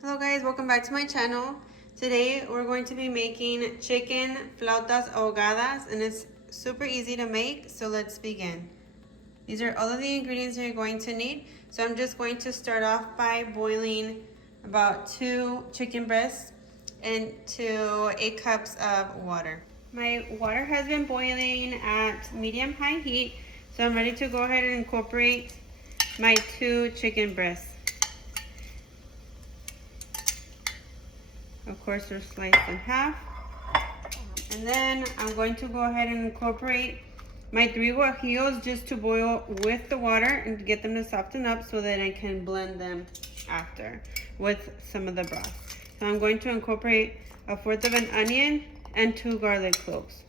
Hello guys, welcome back to my channel. Today we're going to be making chicken flautas ahogadas, and it's super easy to make, so let's begin. These are all of the ingredients you're going to need. So I'm just going to start off by boiling about 2 chicken breasts into 8 cups of water. My water has been boiling at medium-high heat, so I'm ready to go ahead and incorporate my 2 chicken breasts. Of course, they're sliced in half. And then I'm going to go ahead and incorporate my 3 guajillos just to boil with the water and to get them to soften up so that I can blend them after with some of the broth. So I'm going to incorporate 1/4 of an onion and 2 garlic cloves.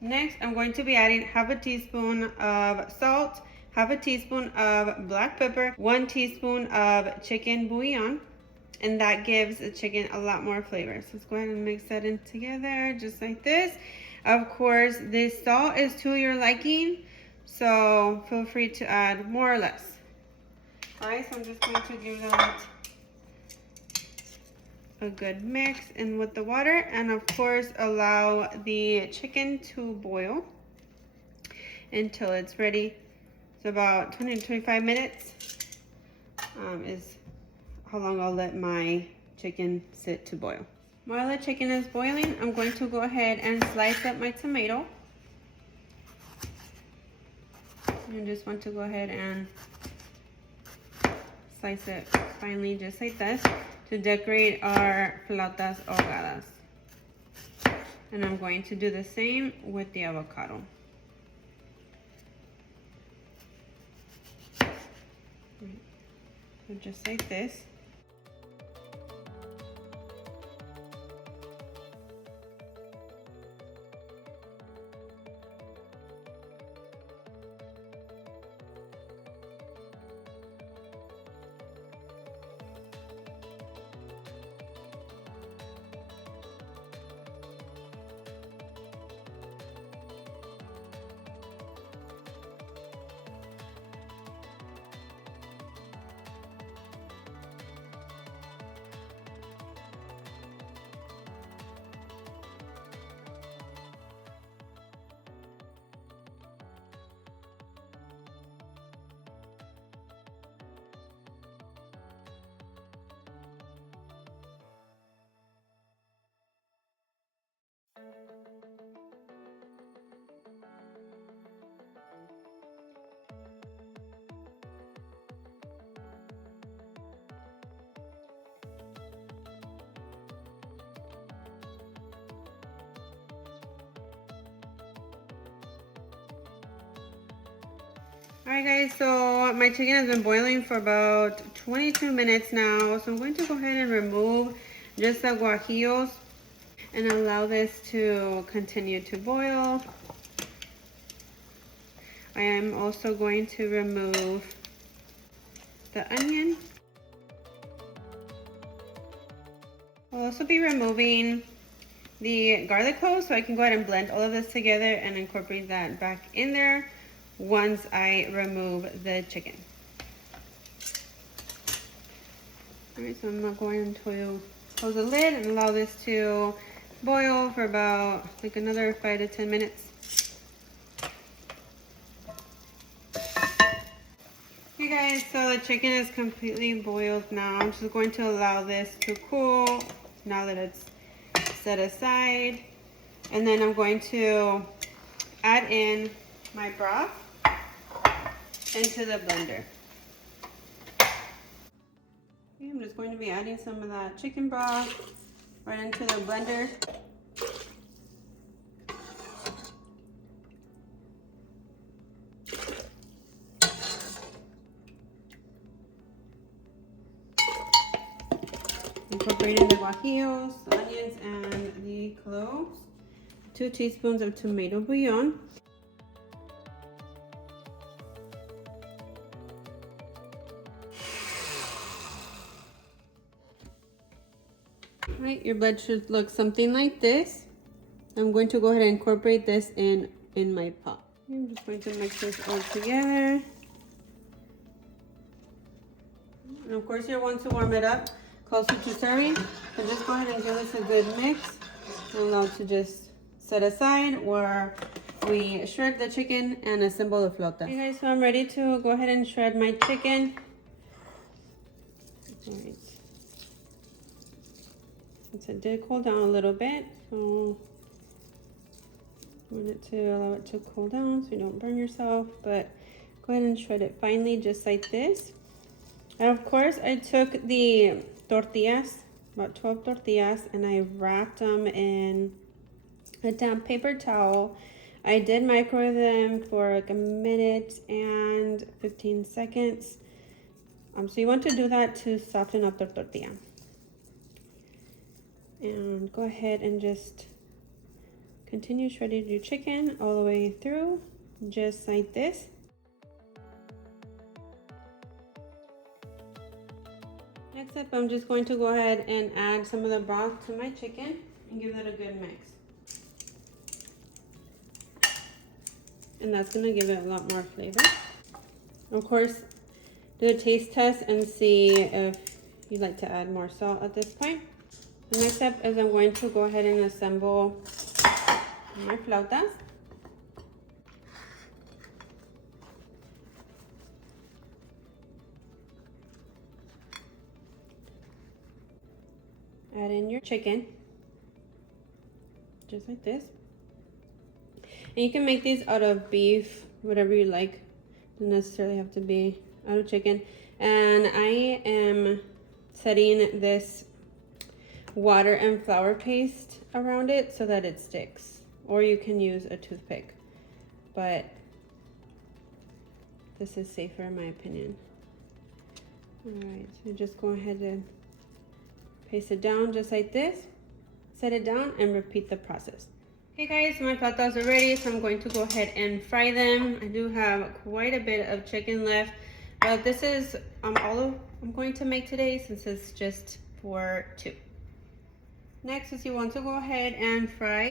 Next, I'm going to be adding 1/2 teaspoon of salt, 1/2 teaspoon of black pepper, 1 teaspoon of chicken bouillon, and that gives the chicken a lot more flavor. So let's go ahead and mix that in together just like this. Of course, this salt is to your liking, so feel free to add more or less. All right, so I'm just going to give that a good mix in with the water, and of course allow the chicken to boil until it's ready. So about 20 to 25 minutes is how long I'll let my chicken sit to boil. While the chicken is boiling, I'm going to go ahead and slice up my tomato. I just want to go ahead and slice it finely just like this to decorate our flautas ahogadas. And I'm going to do the same with the avocado. So just like this. Alright guys, so my chicken has been boiling for about 22 minutes now. So I'm going to go ahead and remove just the guajillos and allow this to continue to boil. I am also going to remove the onion. I'll also be removing the garlic cloves so I can go ahead and blend all of this together and incorporate that back in there once I remove the chicken. Alright, so I'm going to close the lid and allow this to boil for about like another 5 to 10 minutes. Okay guys, so the chicken is completely boiled now. I'm just going to allow this to cool now that it's set aside. And then I'm going to add in my broth into the blender. Okay, I'm just going to be adding some of that chicken broth right into the blender. Incorporating the guajillos, the onions, and the cloves. 2 teaspoons of tomato bouillon. Right, your blood should look something like this. I'm going to go ahead and incorporate this in my pot. I'm just going to mix this all together. And of course you'll want to warm it up closer to serving. So just go ahead and give this a good mix. And allow it to just set aside where we shred the chicken and assemble the flauta. Okay guys, so I'm ready to go ahead and shred my chicken. All right. Since it did cool down a little bit, so I want it to allow it to cool down so you don't burn yourself, but go ahead and shred it finely just like this. And of course I took the tortillas, about 12 tortillas, and I wrapped them in a damp paper towel. I did microwave them for like a minute and 15 seconds. So you want to do that to soften up the tortilla. And go ahead and just continue shredding your chicken all the way through, just like this. Next up, I'm just going to go ahead and add some of the broth to my chicken and give it a good mix. And that's gonna give it a lot more flavor. Of course, do a taste test and see if you'd like to add more salt at this point. The next step is I'm going to go ahead and assemble my flautas. Add in your chicken, just like this. And you can make these out of beef, whatever you like. Doesn't necessarily have to be out of chicken. And I am setting this water and flour paste around it so that it sticks. Or you can use a toothpick. But this is safer in my opinion. Alright, so just go ahead and paste it down just like this. Set it down and repeat the process. Okay guys, my flautas are ready, so I'm going to go ahead and fry them. I do have quite a bit of chicken left, but this is all I'm going to make today since it's just for 2. Next is you want to go ahead and fry.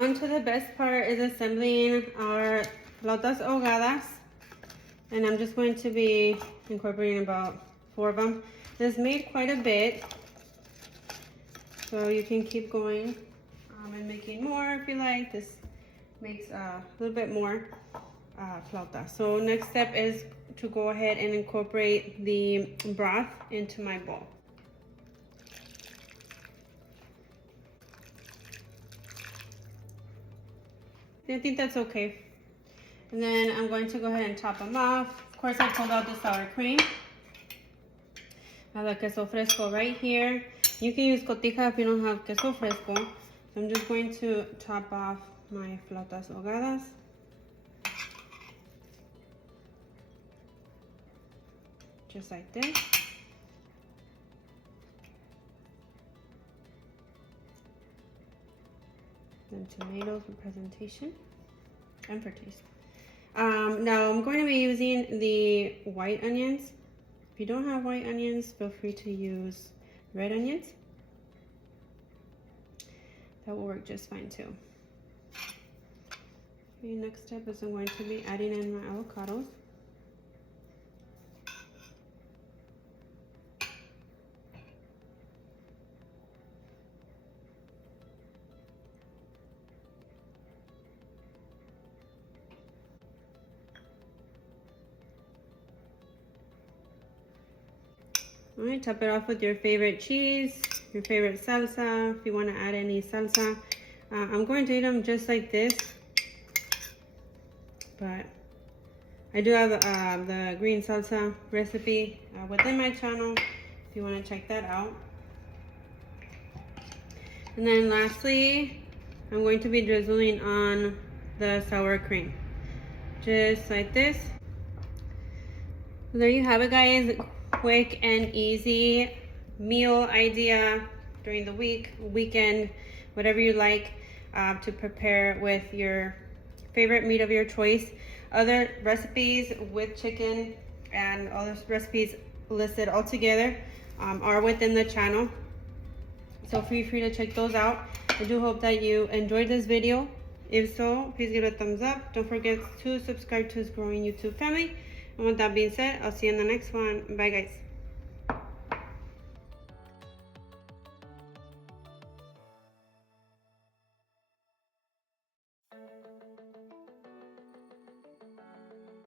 On to the best part is assembling our flautas ahogadas. And I'm just going to be incorporating about 4 of them. This made quite a bit, so you can keep going and making more if you like. This makes a little bit more flauta. So next step is to go ahead and incorporate the broth into my bowl. I think that's okay. And then I'm going to go ahead and top them off. Of course, I pulled out the sour cream. I have the queso fresco right here. You can use cotija if you don't have queso fresco. So I'm just going to top off my flautas ahogadas. Just like this. Then tomatoes for presentation and for taste. Now I'm going to be using the white onions. If you don't have white onions, feel free to use red onions. That will work just fine too. Okay, next step is I'm going to be adding in my avocados. All right, top it off with your favorite cheese, your favorite salsa, if you want to add any salsa. I'm going to eat them just like this, but I do have the green salsa recipe within my channel if you want to check that out. And then lastly, I'm going to be drizzling on the sour cream, just like this. So there you have it, guys. Quick and easy meal idea during the week, weekend, whatever you like to prepare with your favorite meat of your choice. Other recipes with chicken and other recipes listed all together are within the channel, so feel free to check those out. I do hope that you enjoyed this video. If so, please give it a thumbs up. Don't forget to subscribe to his growing YouTube family. And with that being said, I'll see you in the next one. Bye, guys.